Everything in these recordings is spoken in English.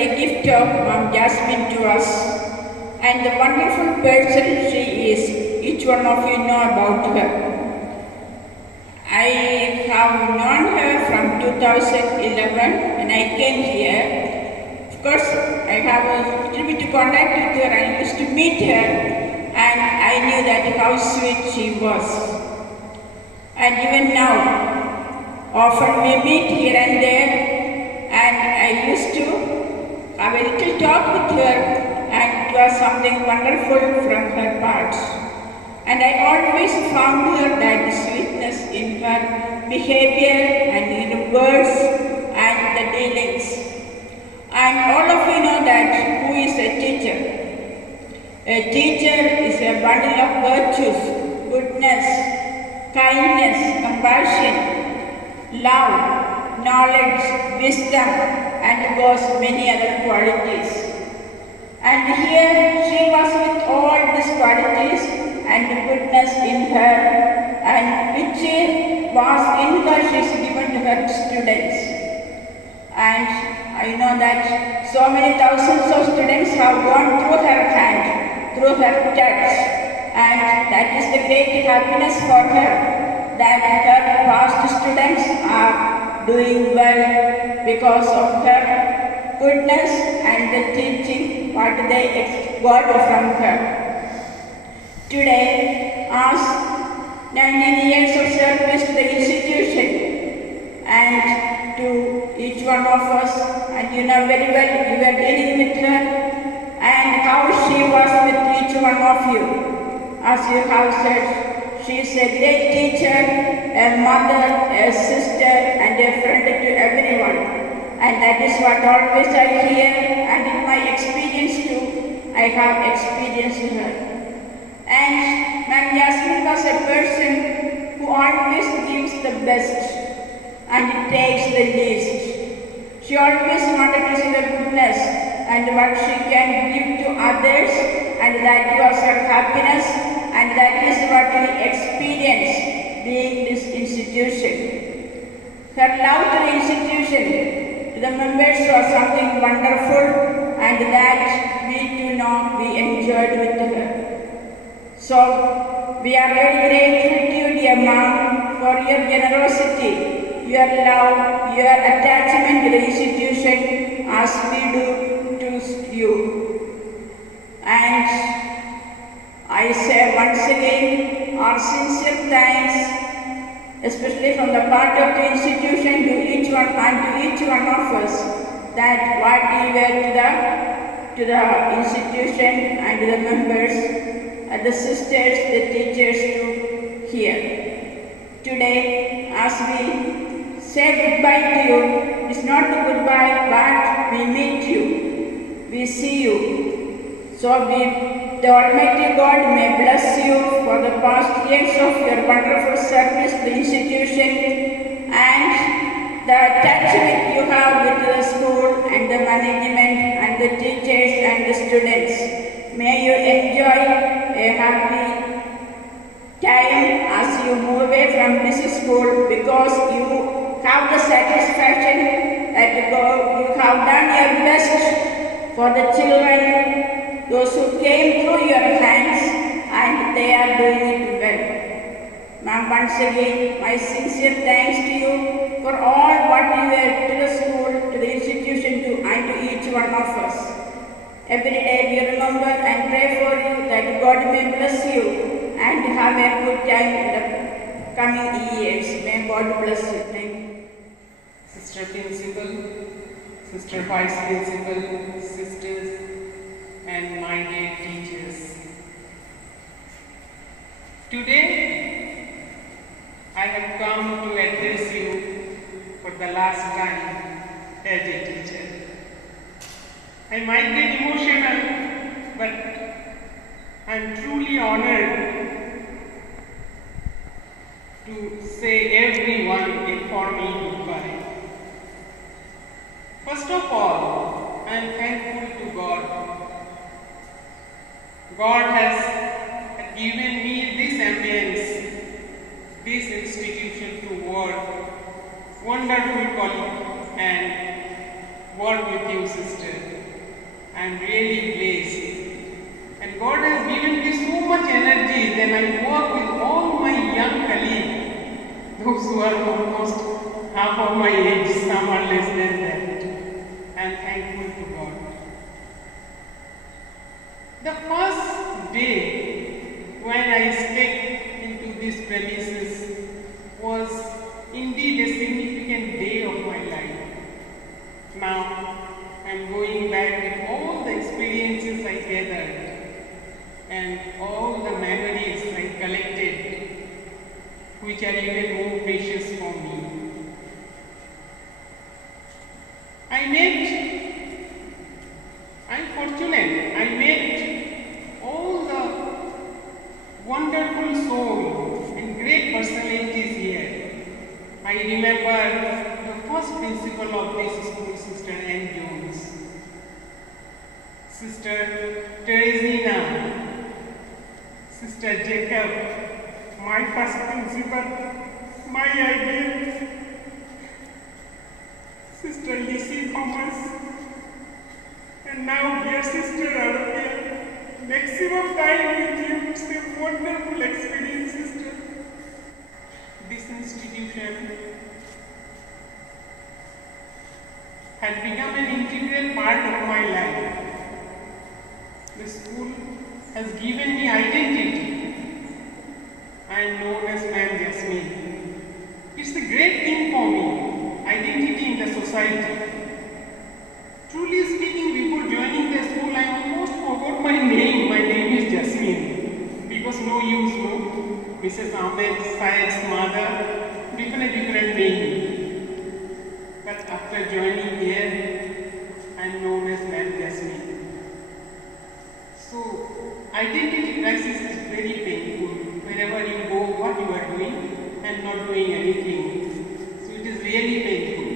very gift of Mom Jasmine to us, and the wonderful person she is. Each one of you know about her. I have known her from 2011 when I came here. Of course, I have a little bit of contact with her. I used to meet her, and I knew that how sweet she was. And even now, often we meet here and there, and I used to have a little talk with her, and it was something wonderful from her part. And I always found her that sweetness in her behavior and in her words and the dealings. And all of you know that who is a teacher? A teacher is a bundle of virtues, goodness, kindness, compassion, love, knowledge, wisdom, and of course many other qualities. And here she was with all these qualities and goodness in her, and which was in her she is given to her students. And I know that so many thousands of students have gone through her hand, through her touch, and that is the great happiness for her, that her past students are doing well because of her goodness and the teaching what they got from her. Today, as 19 years of service to the institution and to each one of us, and you know very well you were dealing with her and how she was with each one of you. As you have said, she is a great teacher, a mother, a sister, and a friend to everyone. And that is what always I hear, and in my experience too, I have experienced her. And Ma'am Jasmine was a person who always gives the best and takes the least. She always wanted to see the goodness and what she can give to others, and that was her happiness, and that is what we experience being this institution. Her love to the institution, to the members, was something wonderful, and that we do know we enjoyed with her. So, we are very grateful to you, dear Mom, for your generosity, your love, your attachment to the institution as we do to you. And I say once again, our sincere thanks, especially from the part of the institution to each one and to each one of us, that what we were to the institution and to the members, and the sisters, the teachers too here. Today, as we say goodbye to you, it's not a goodbye, but we meet you, we see you. So the Almighty God may bless you for the past years of your wonderful service to the institution and the attachment you have with the school and the management and the teachers and the students. May you enjoy a happy time as you move away from this school, because you have the satisfaction that you have done your best for the children, those who came through your hands, and they are doing it well. Ma'am, once again, my sincere thanks to you for all what you were to the school, to the institution, and to each one of us. Every day we remember and pray for you that God may bless you and have a good time in the coming years. May God bless you. Thank you. Sister Principal, Sister Vice Principal, sisters, and my dear teachers. Today, I have come to address you for the last time as a teacher. I might get emotional, but I am truly honored to say everyone a formal goodbye. First of all, I am thankful to God. God has given me this ambience, this institution to work, wonderful colleague, and work with you, sister. I am really blessed. And God has given me so much energy that I work with all my young colleagues, those who are almost half of my age, some are less than that. I am thankful to God. The first day when I stepped into these premises was indeed a significant day of my life. Now I am going back with all the experiences I gathered and all the memories I collected, which are even more precious for me. I'm fortunate, I met all the wonderful souls and great personalities here. I remember the first principal of this school, Sister Ann Jones, Sister Teresina, Sister Jacob, my first principal, my ideal, Sister Lizzie Thomas, and now dear Sister Arabia. Maximum time with you, it's a wonderful experience, Sister. This institution has become an integral part of my life. The school has given me identity. I am known as Ma'am Jasmine. It's a great thing for me, identity in the society. Truly speaking, before joining the school, I almost forgot my name. My name is Jasmine. Because no use, no. Mrs. Ahmed, Syed's mother, different name. But after joining here, I am known as Ma'am Jasmine. So, identity crisis is very painful. Wherever you go, what you are doing and not doing anything. So, it is really painful.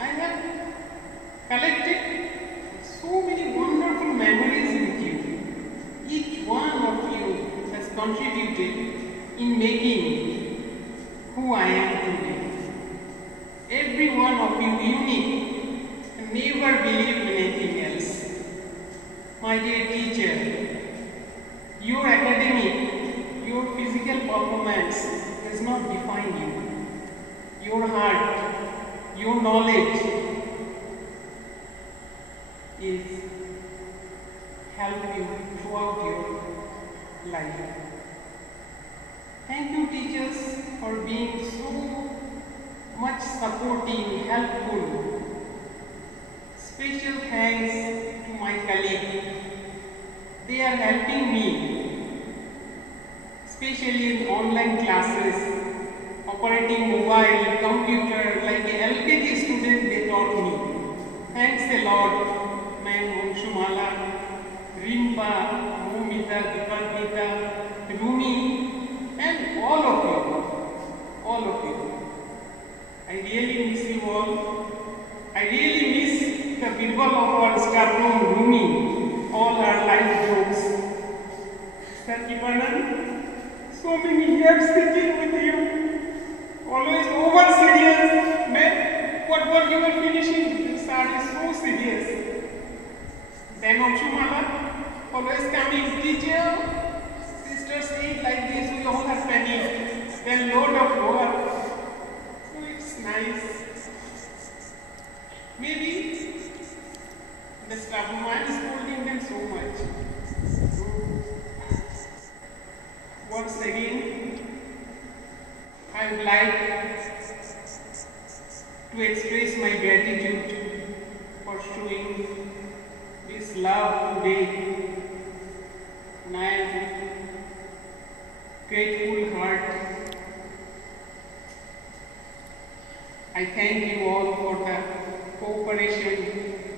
I have collected so many wonderful memories with you. Each one of you has contributed in making who I am today. Every one of you unique and never believe in anything else. My dear teacher, your academic, your physical performance does not define you. Your heart, your knowledge is help you throughout your life. Thank you, teachers, for being so much supportive, helpful. Special thanks to my colleagues. They are helping me, especially in online classes, operating mobile, computer, like an LKG student they taught me. Thanks a lot, Ma'am Shumala, Rimpa, Momita, Dipadita, Rumi, and all of you. I really miss you all. I really miss the people of our staff room, Rumi, all our live jokes. Sakipanan, so many years sitting with you, always over serious. Man, what work you are finishing? Sir is so serious. Then Shumala, always coming, teacher, sisters eat like this, we all have panic. Then load of work. So it's nice. Maybe the staff man is holding them so much. So, once again, I would like to express my gratitude for showing this love today. And I am grateful heart. I thank you all for the cooperation,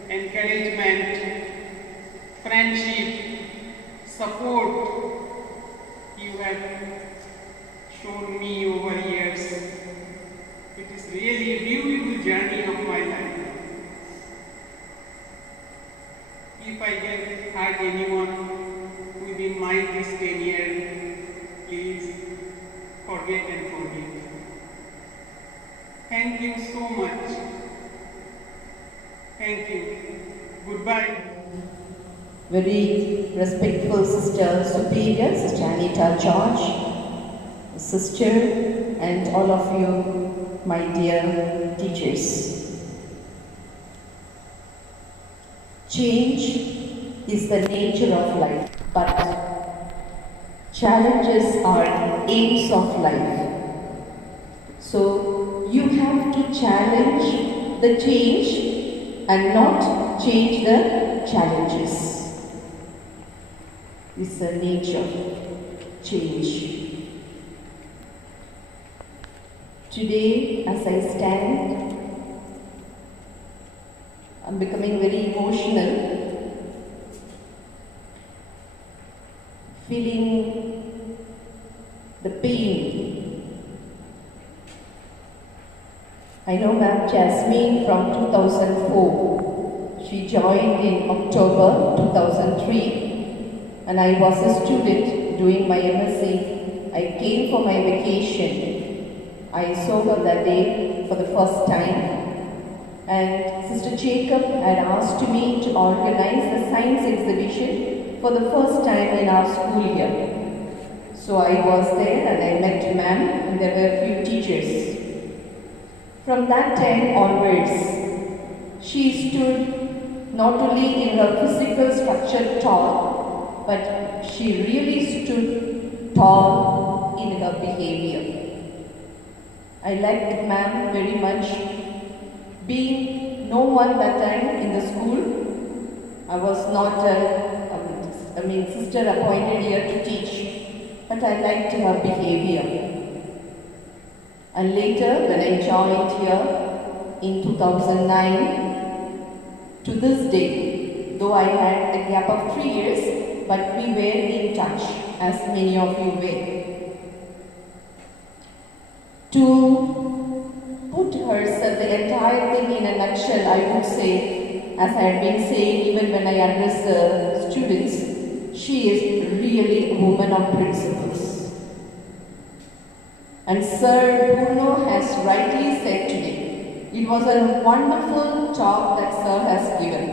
encouragement, friendship, support you have shown me over years. It is really a beautiful journey of my life. If I get hurt anyone within my this tenure, please forget and forgive. Thank you so much Thank you. Goodbye. Very respectful Sister Superior, Sister Anita George, Sister, and all of you, my dear teachers. Change is the nature of life, but challenges are aims of life. So you have to challenge the change and not change the challenges. It's the nature of change. Today, as I stand, I'm becoming very emotional, feeling the pain. I know Ma'am Jasmine from 2004. She joined in October 2003. And I was a student doing my MSc. I came for my vacation. I saw her that day for the first time. And Sister Jacob had asked me to organize the science exhibition for the first time in our school year. So I was there and I met Ma'am, and there were a few teachers. From that time onwards, she stood not only in her physical structure tall, but she really stood tall in her behavior. I liked Ma'am very much. Being no one that time in the school, I was not sister appointed here to teach, but I liked her behavior. And later, when I joined here in 2009, to this day, though I had a gap of 3 years, but we were in touch, as many of you were. To put herself, the entire thing in a nutshell, I would say, as I had been saying even when I address the students, she is really a woman of principles. And Sir Bruno has rightly said today, it was a wonderful talk that Sir has given.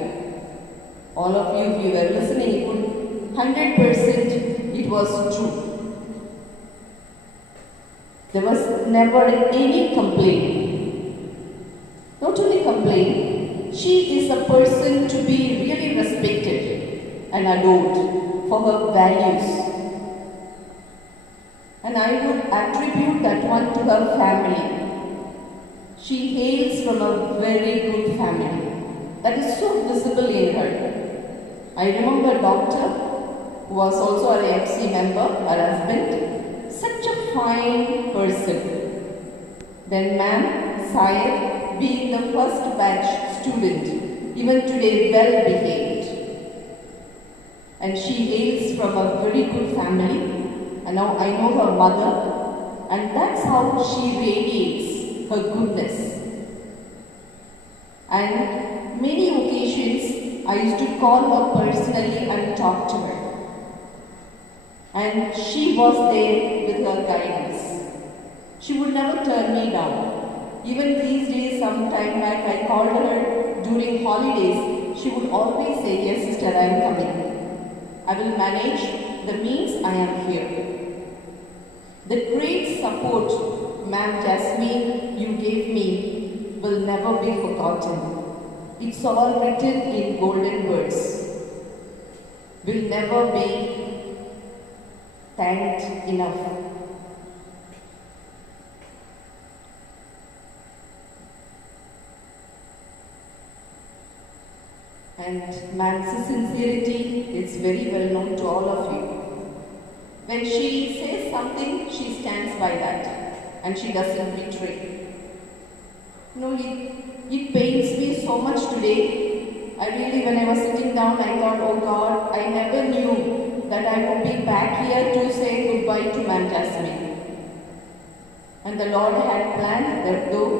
All of you, if you were listening, you could 100% it was true. There was never any complaint. Not only complaint, she is a person to be really respected and adored for her values. And I would attribute that one to her family. She hails from a very good family. That is so visible in her. I remember a doctor who was also our AFC member, her husband, such a fine person. Then Ma'am Syed, being the first batch student, even today well behaved. And she hails from a very good family. And now I know her mother, and that's how she radiates her goodness. And many occasions I used to call her personally and talk to her. And she was there with her guidance. She would never turn me down. Even these days, some time back, I called her during holidays. She would always say, yes sister, I am coming. I will manage the means, I am here. The great support, Ma'am Jasmine, you gave me will never be forgotten. It's all written in golden words. Will never be thanked enough. And Ma'am's sincerity is very well known to all of you. When she says something, she stands by that and she doesn't betray. It pains me so much today. I really, when I was sitting down, I thought, oh God, I never knew that I would be back here to say goodbye to Ma'am Jasmine. And the Lord had planned that though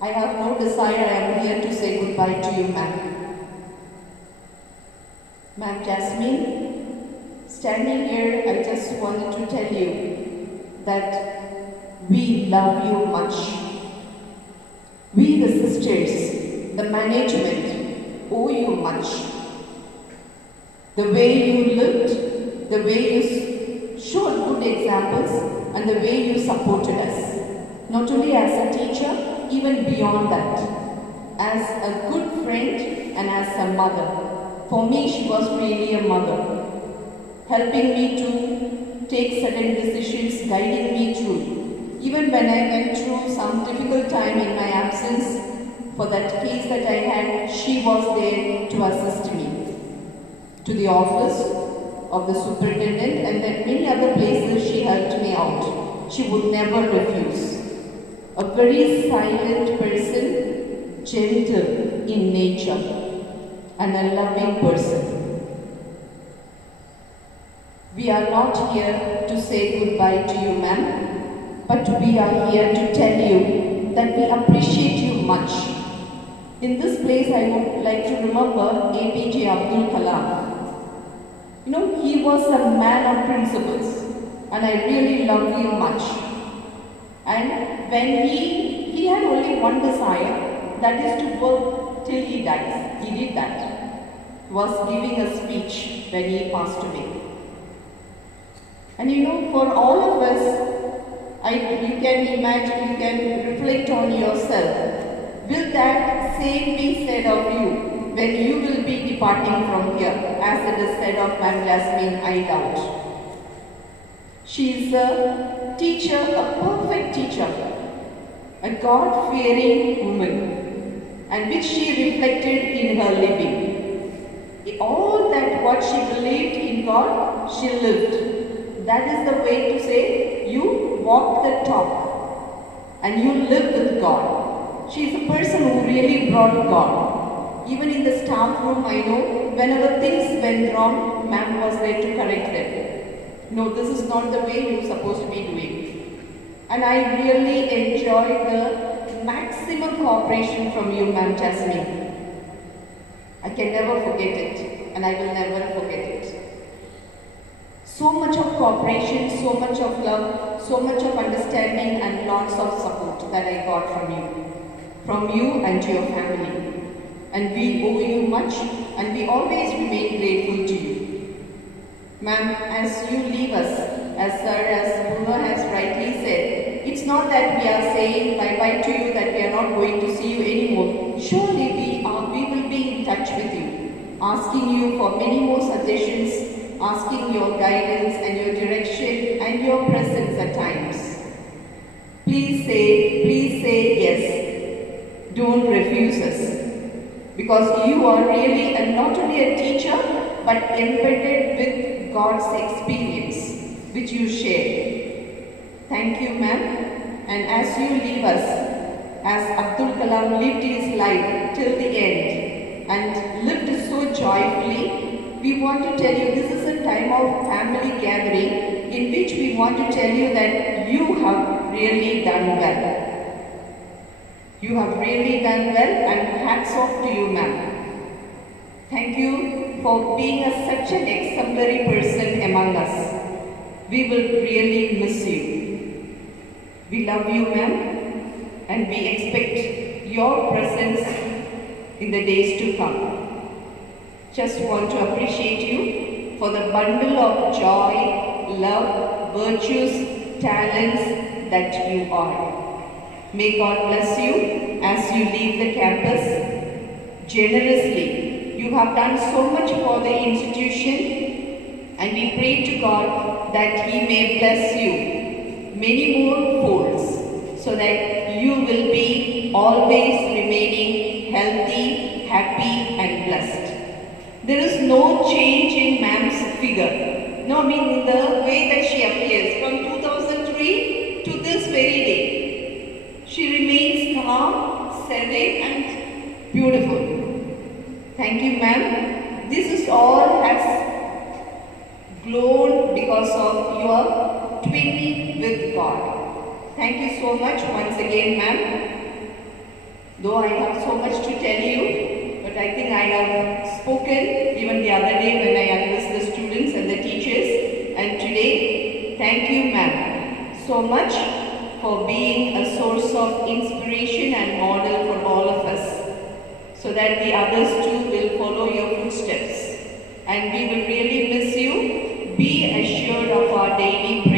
I have no desire, I am here to say goodbye to you, Ma'am. Ma'am Jasmine, standing here, I just wanted to tell you that we love you much. We the sisters, the management owe you much. The way you lived, the way you showed good examples, and the way you supported us. Not only as a teacher, even beyond that. As a good friend and as a mother. For me, she was really a mother. Helping me to take certain decisions, guiding me through. Even when I went through some difficult time in my absence, for that case that I had, she was there to assist me. To the office of the superintendent and then many other places she helped me out. She would never refuse. A very silent person, gentle in nature, and a loving person. We are not here to say goodbye to you, ma'am, but we are here to tell you that we appreciate you much. In this place, I would like to remember APJ Abdul Kalam. You know, he was a man of principles, and I really love him much. And when he had only one desire, that is to work till he dies. He did that. He was giving a speech when he passed away. And you know, for all of us, you can imagine, you can reflect on yourself. Will that same be said of you when you will be departing from here, as it is said of Ma'am Jasmine, I doubt. She is a teacher, a perfect teacher, a God-fearing woman, and which she reflected in her living. All that what she believed in God, she lived. That is the way to say, you walk the talk, and you live with God. She is a person who really brought God. Even in the staff room, I know, whenever things went wrong, ma'am was there to correct them. No, this is not the way you're supposed to be doing. And I really enjoyed the maximum cooperation from you, Ma'am Jasmine. I can never forget it, and I will never forget it. So much of cooperation, so much of love, so much of understanding, and lots of support that I got from you and to your family. And we owe you much, and we always remain grateful to you. Ma'am, as you leave us, as Bruno has rightly said, it's not that we are saying bye-bye to you, that we are not going to see you anymore. Surely we will be in touch with you, asking you for many more suggestions, asking your guidance and your direction and your presence at times. Please say yes. Don't refuse us. Because you are really not only a teacher, but embedded with God's experience, which you share. Thank you, ma'am. And as you leave us, as Abdul Kalam lived his life till the end and lived so joyfully, we want to tell you this is a time of family gathering in which we want to tell you that you have really done well. You have really done well, and hats off to you, ma'am. Thank you for being such an exemplary person among us. We will really miss you. We love you, ma'am, and we expect your presence in the days to come. Just want to appreciate you for the bundle of joy, love, virtues, talents that you are. May God bless you as you leave the campus generously. You have done so much for the institution, and we pray to God that He may bless you many more folds so that you will be always remaining healthy, happy and blessed. There is no change in ma'am's figure. No, I mean in the way that she appears from 2003 to this very day. She remains calm, serene and beautiful. Thank you, ma'am. This is all has glowed because of your twinning with God. Thank you so much once again, ma'am. Though I have so much to tell you, but I think I have spoken even the other day when I addressed the students and the teachers. And today, thank you, ma'am, so much for being a source of inspiration and model for all of us. so that the others too will follow your footsteps. And we will really miss you. Be assured of our daily